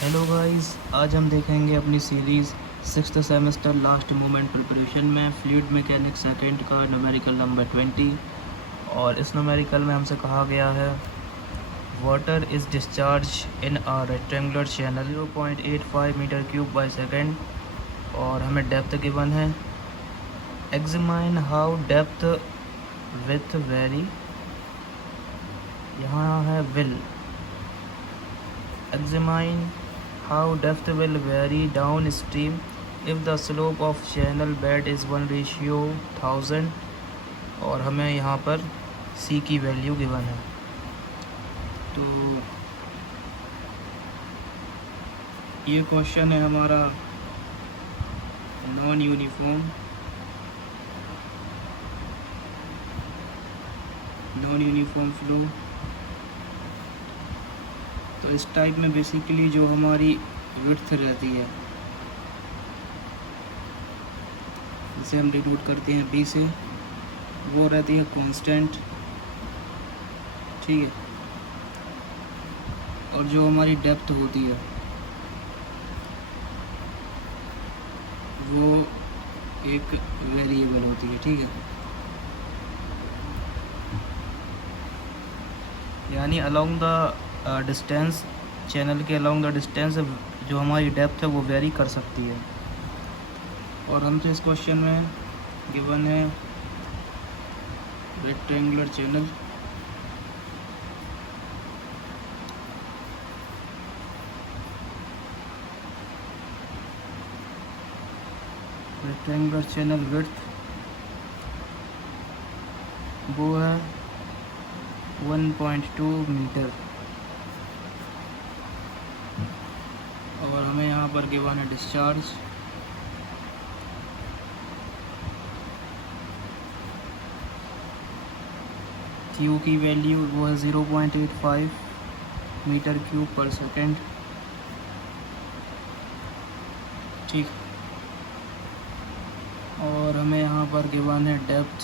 Hello guys, आज हम देखेंगे अपनी series sixth semester last moment preparation में फ्लूइड मैकेनिक्स सेकंड का न्यूमेरिकल नंबर 20। और इस न्यूमेरिकल में हमसे कहा गया है water is discharge in a rectangular channel 0.85 metre cube by second. और हमें डेप्थ गिवन है। Examine how depth with vary, यहाँ है will. Examine how depth will vary downstream if the slope of channel bed is 1:1000। और हमें यहाँ पर C की वैल्यू गिवन है। तो ये क्वेश्चन है हमारा नॉन यूनिफॉर्म फ्लो। तो इस टाइप में बेसिकली जो हमारी विड्थ रहती है, जिसे हम डिनोट करते हैं B से, वो रहती है कांस्टेंट, ठीक है। और जो हमारी डेप्थ होती है वो एक वेरिएबल होती है, ठीक है। यानी अलोंग द डिस्टेंस, चैनल के अलोंग द डिस्टेंस जो हमारी डेप्थ है वो वेरी कर सकती है। और हमसे इस क्वेश्चन में गिवन है रेक्टेंगुलर चैनल, विड्थ वो है 1.2 मीटर। और हमें यहाँ पर गिवन है डिस्चार्ज, क्यू की वैल्यू वो है 0.85 मीटर क्यूब पर सेकेंड, ठीक। और हमें यहाँ पर गिवन है डेप्थ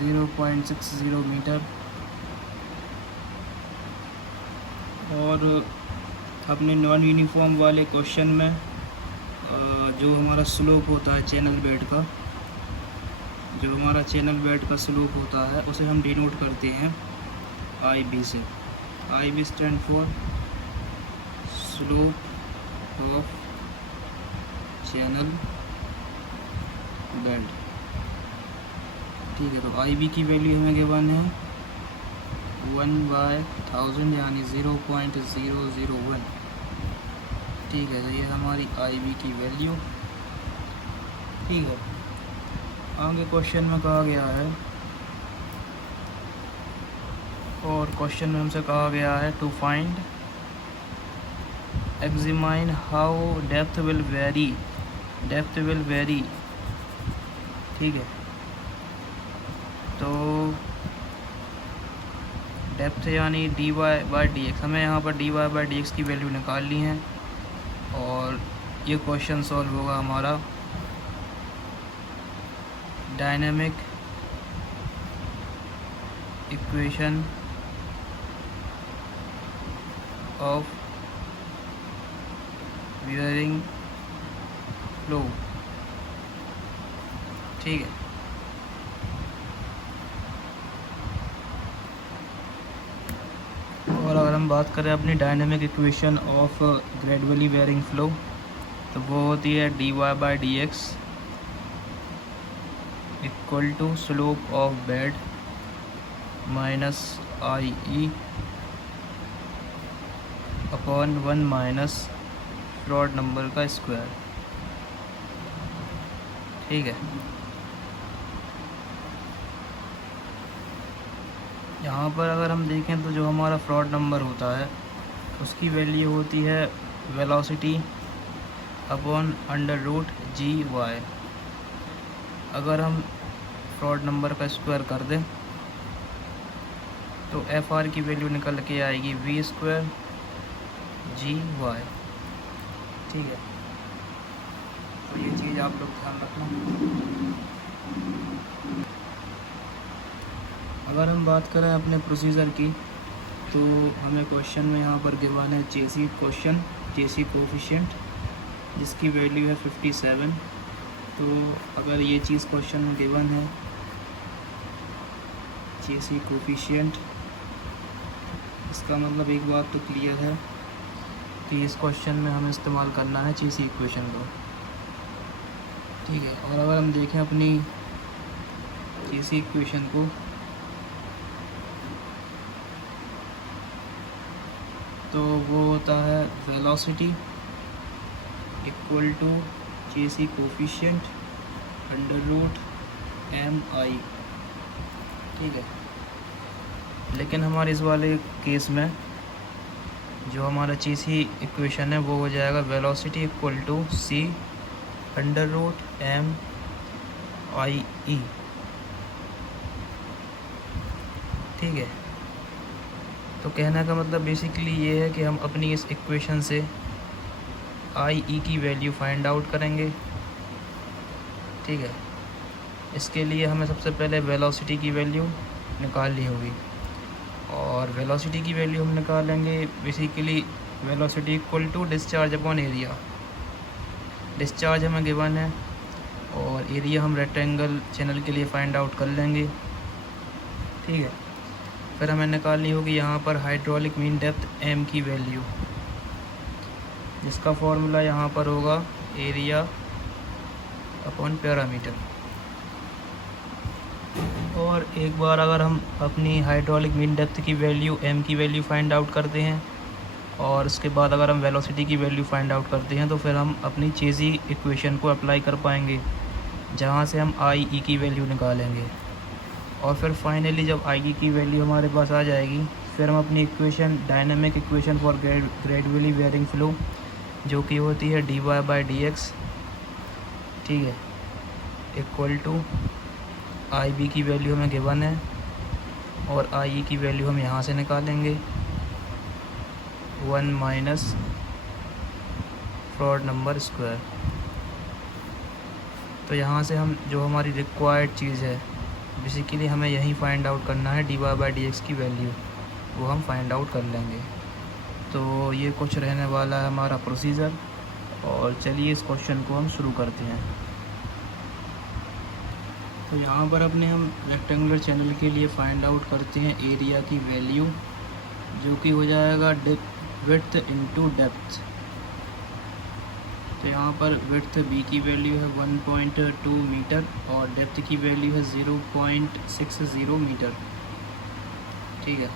0.60 मीटर। और अपने नॉन यूनिफॉर्म वाले क्वेश्चन में जो हमारा स्लोप होता है चैनल बेड का, जो हमारा चैनल बेड का स्लोप होता है उसे हम डिनोट करते हैं IB से। IB stand for slope of channel bed, ठीक है। तो IB की वैल्यू हमें गिवन है 1/1000 यानी 0.001, ठीक है। तो ये हमारी IB की वैल्यू, ठीक है। आगे क्वेश्चन में कहा गया है, और क्वेश्चन में हमसे कहा गया है to find examine how depth will vary, ठीक है। तो डेप्थ यानी dy/dx, हमें यहाँ पर dy/dx की वैल्यू निकालनी है। और ये क्वेश्चन सॉल्व होगा हमारा dynamic equation of varying flow, ठीक है। और अगर हम बात करें अपनी dynamic equation of gradually varying flow, तो वो होती है dy/dx equal to slope of bed minus IE upon 1 minus Froude number का स्क्वायर, ठीक है। यहाँ पर अगर हम देखें तो जो हमारा फ्लॉट नंबर होता है उसकी वैल्यू होती है वेलोसिटी अपॉन √GY। अगर हम फ्लॉट नंबर का स्क्वायर कर दें तो FR की वैल्यू निकल के आएगी V² GY, ठीक है। तो ये चीज़ आप लोग ध्यान रखना। अगर हम बात करें अपने प्रोसीजर की, तो हमें क्वेश्चन में यहाँ पर गिवन है चेसी क्वेश्चन, चेसी कोफिशिएंट जिसकी वैल्यू है 57। तो अगर ये चीज़ क्वेश्चन में गिवन है चेसी कोफिशिएंट, इसका मतलब एक बात तो क्लियर है कि इस क्वेश्चन में हमें इस्तेमाल करना है चेसी इक्वेशन को, ठीक है। और अगर हम देखें अपनी चेसी इक्वेशन को, तो वो होता है velocity equal to Chezy coefficient under root mi, ठीक है। लेकिन हमारे इस वाले केस में जो हमारा चेसी इक्वेशन है वो हो जाएगा velocity equal to c under root mi, ठीक है। तो कहने का मतलब बेसिकली ये है कि हम अपनी इस इक्वेशन से i की वैल्यू फाइंड आउट करेंगे, ठीक है। इसके लिए हमें सबसे पहले वेलोसिटी की वैल्यू निकालनी होगी, और वेलोसिटी की वैल्यू हम निकालेंगे basically velocity equal to discharge upon area. Discharge हमें गिवन है और एरिया हम रेक्टेंगल चैनल के लिए फाइंड आउट कर लेंगे, ठीक है। फिर हमें निकालनी होगी यहाँ पर हाइड्रोलिक मीन डेप्थ m की वैल्यू, जिसका फॉर्मूला यहाँ पर होगा एरिया अपॉन पैरामीटर। और एक बार अगर हम अपनी हाइड्रोलिक मीन डेप्थ की वैल्यू m की वैल्यू फाइंड आउट करते हैं और उसके बाद अगर हम वेलोसिटी की वैल्यू फाइंड आउट करते हैं तो फिर हम अपनी चेसी इक्वेशन को अप्लाई कर पाएंगे, जहाँ से हम i की वैल्यू निकालेंगे। और फिर फाइनली जब i की वैल्यू हमारे पास आ जाएगी, फिर हम अपनी equation dynamic equation for gradually varying flow जो कि होती है dy/dx, ठीक है, इक्वल टू IB की वैल्यू हमें गिवन है और IE की वैल्यू हम यहाँ से निकालेंगे 1 माइनस फ्रॉड नंबर स्क्वायर। तो यहाँ से हम जो हमारी रिक्वायर्ड चीज़ है बेसिकली हमें यहीं फाइंड आउट करना है dy/dx की वैल्यू, वो हम फाइंड आउट कर लेंगे। तो ये कुछ रहने वाला है हमारा प्रोसीजर, और चलिए इस क्वेश्चन को हम शुरू करते हैं। तो यहाँ पर अपने हम रेक्टेंगुलर चैनल के लिए फाइंड आउट करते हैं एरिया की वैल्यू, जो कि हो जाएगा विड्थ इनटू डेप्थ। तो यहाँ पर विड्थ b की वैल्यू है 1.2 मीटर और डेप्थ की वैल्यू है 0.60 मीटर, ठीक है।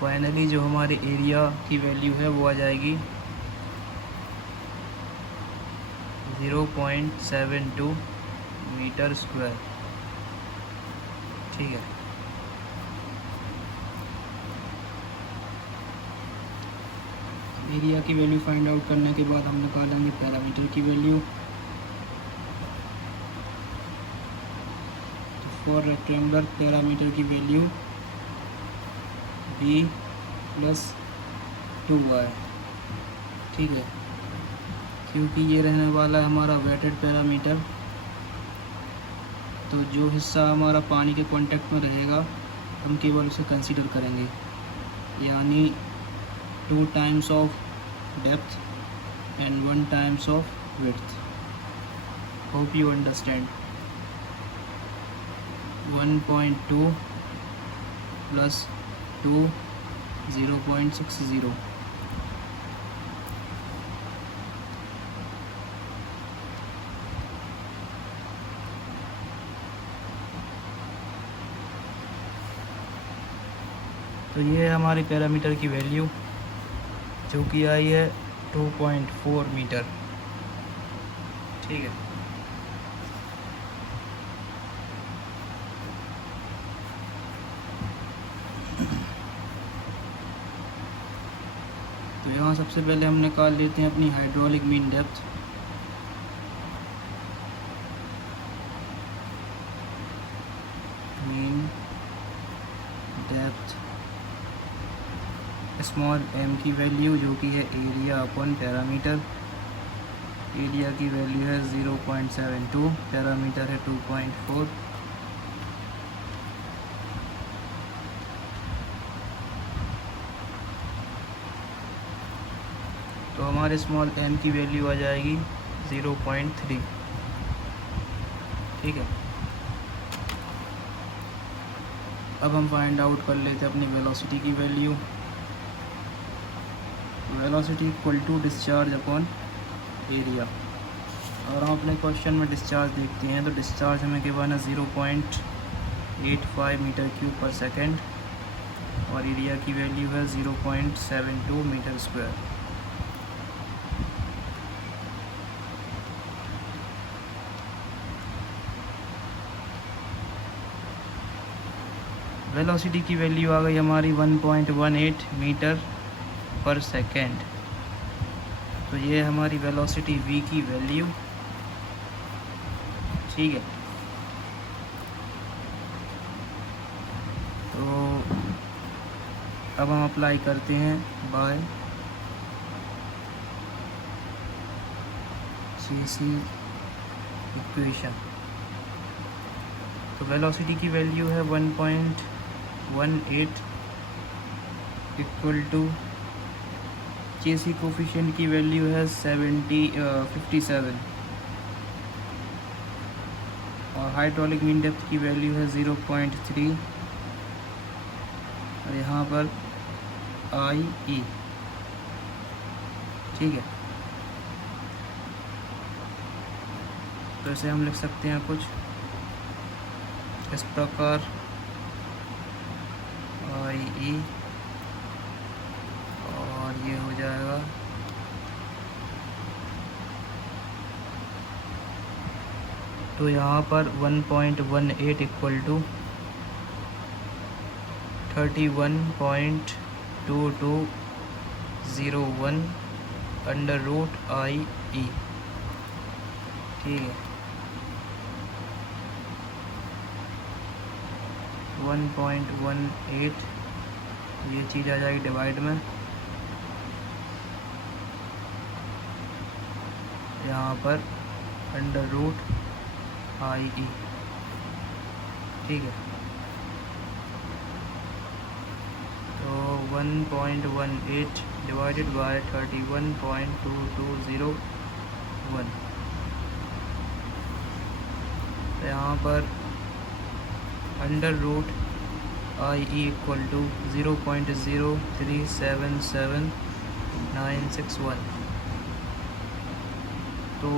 फाइनली जो हमारे एरिया की वैल्यू है वो आ जाएगी 0.72 मीटर स्क्वायर, ठीक है। एरिया की वैल्यू फाइंड आउट करने के बाद हम निकालेंगे पैरामीटर की वैल्यू। फॉर रेक्टेंगुलर पैरामीटर की वैल्यू b + 2y, ठीक है, क्योंकि ये रहने वाला है हमारा वेटेड पैरामीटर। तो जो हिस्सा हमारा पानी के कांटेक्ट में रहेगा हम केवल उसे कंसीडर करेंगे, यानी 2 times of depth and 1 times of width. Hope you understand. 1.2 + 2 0.60। तो ये है हमारी पैरामीटर की वैल्यू जो कि आई है 2.4 मीटर, ठीक है। तो यहाँ सबसे पहले हम निकाल लेते हैं अपनी hydraulic mean depth. Mean depth small m की वैल्यू जो कि है एरिया अपॉन पैरामीटर, एरिया की वैल्यू है 0.72, पैरामीटर है 2.4। तो हमारे स्मॉल n की वैल्यू आ जाएगी 0.3। ठीक है, अब हम फाइंड आउट कर लेते हैं अपनी वेलोसिटी की value. Velocity equal to discharge upon area. और हम अपने क्वेश्चन में डिस्चार्ज देखते हैं तो डिस्चार्ज हमें गिवन है 0.85 मीटर क्यूब पर सेकेंड और एरिया की वैल्यू है 0.72 मीटर स्क्वायर। वेलोसिटी की वैल्यू आ गई हमारी 1.18 मीटर पर सेकेंड। तो ये हमारी वेलोसिटी v की वैल्यू। ठीक है, तो अब हम अप्लाई करते हैं बाय सी इक्वेशन। तो वेलोसिटी की वैल्यू है 1.18 इक्वल टू चेसी कोफिशिएंट की वैल्यू है 57 और हाइड्रोलिक मीन डेप्थ की वैल्यू है 0.3 और यहाँ पर IE। ठीक है, तो इसे हम लिख सकते हैं कुछ इस प्रकार IE और ये हो जाएगा तो यहाँ पर 1.18 equal to 31.2201 under root IE। ठीक है, 1.18 ये चीज़ आ जाएगी डिवाइड में, यहाँ पर अंडर रूट IE। ठीक है, तो 1.18 डिवाइडेड बाय 31.2201, तो यहाँ पर under root IE equal to 0.0377961। तो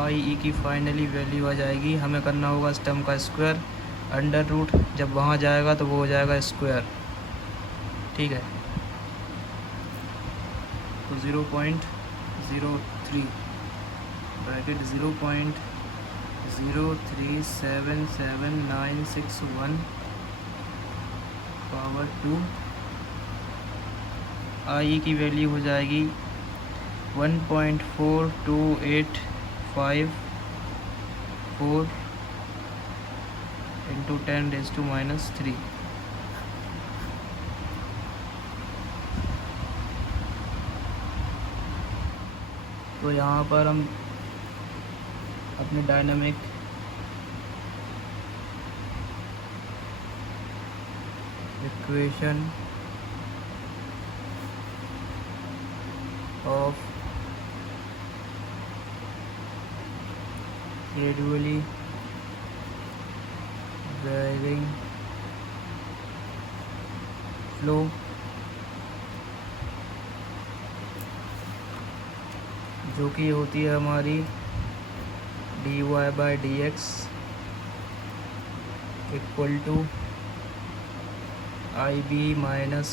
IE की फाइनली वैल्यू आ जाएगी, हमें करना होगा इस टर्म का स्क्वायर। अंडर रूट जब वहाँ जाएगा तो वो हो जाएगा स्क्वायर। ठीक है, तो 0.03 ब्रैकेट 0.0377961 पावर 2। IE की वैल्यू हो जाएगी 1.4285 इंटू 10⁻⁻3। तो यहाँ पर हम अपने dynamic equation of gradually varying flow जो कि होती है हमारी dy/dx equal to IB minus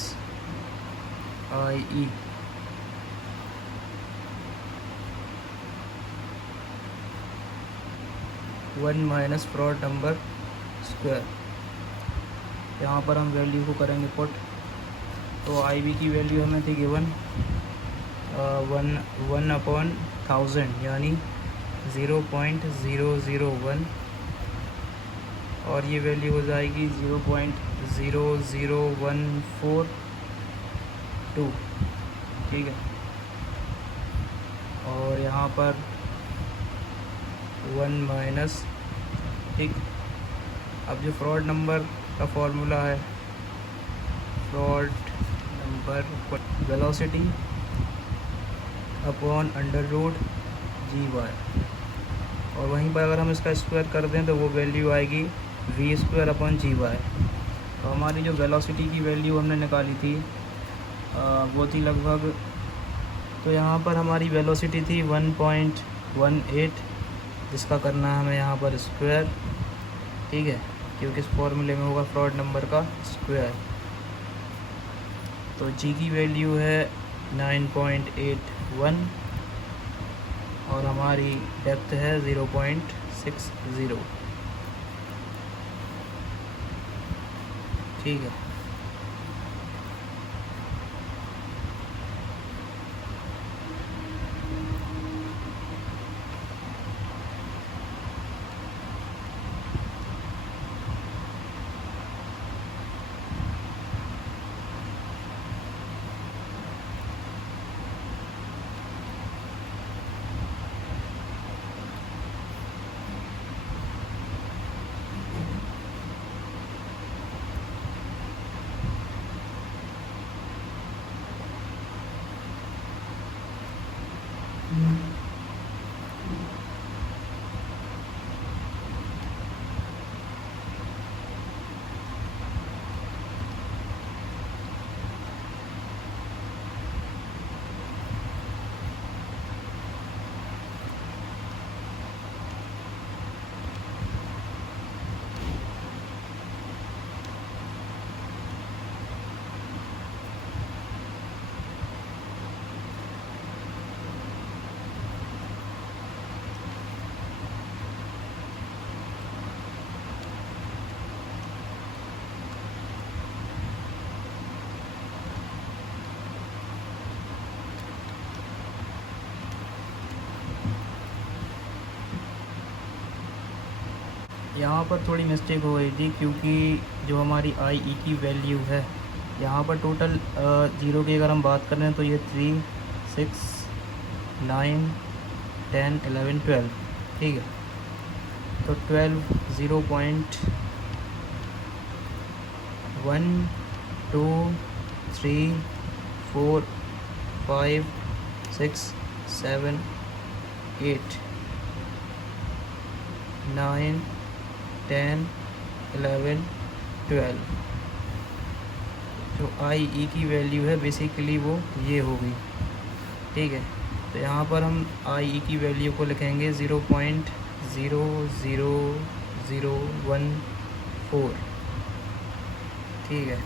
IE। One minus Froude number square. यहाँ पर हम वैल्यू को करेंगे पुट। तो IB की वैल्यू हमें थी गिवन 1/1000 यानी 0.001 और ये वैल्यू हो जाएगी 0.00142। ठीक है, और यहाँ पर 1 माइनस, ठीक। अब जो फ्रॉड नंबर का फॉर्मूला है, Froude number velocity upon under root GY, और वहीं पर अगर हम इसका स्क्वायर कर दें तो वो वैल्यू आएगी v² अपॉन GY। तो हमारी जो वेलोसिटी की वैल्यू हमने निकाली थी वो थी लगभग, तो यहाँ पर हमारी वेलोसिटी थी 1.18, जिसका करना है हमें यहाँ पर स्क्वायर, ठीक है, क्योंकि इस फॉर्मूले में होगा फ्रॉड नंबर का स्क्वायर। तो g की वैल्यू है 9.81 और हमारी डेप्थ है 0.60, ठीक है। यहाँ पर थोड़ी मिस्टेक हो गई थी, क्योंकि जो हमारी IE की वैल्यू है यहाँ पर टोटल ज़ीरो की अगर हम बात करें तो ये 3, 6, 9, 10, 11, 12, ठीक है। तो 12 0.1, 2, 3, 4, 5, 6, 7, 8, 9, 10, 11, 12, जो IE की वैल्यू है बेसिकली वो ये होगी, ठीक है। तो यहाँ पर हम IE की वैल्यू को लिखेंगे 0.00014, ठीक है।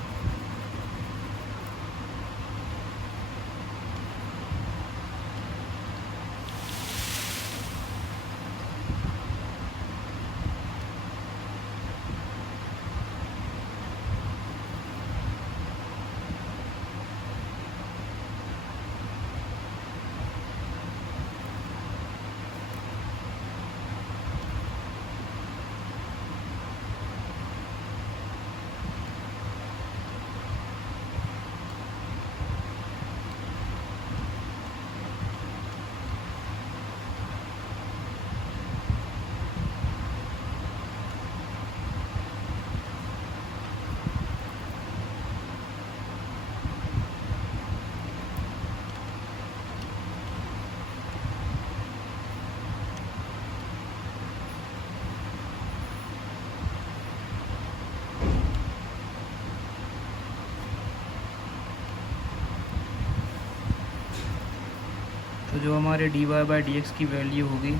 तो जो हमारे dy/dx की वैल्यू होगी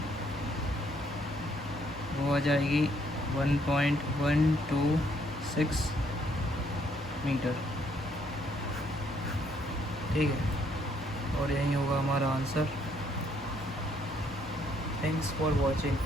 वो आ जाएगी 1.126 मीटर, ठीक है। और यही होगा हमारा आंसर। Thanks for watching.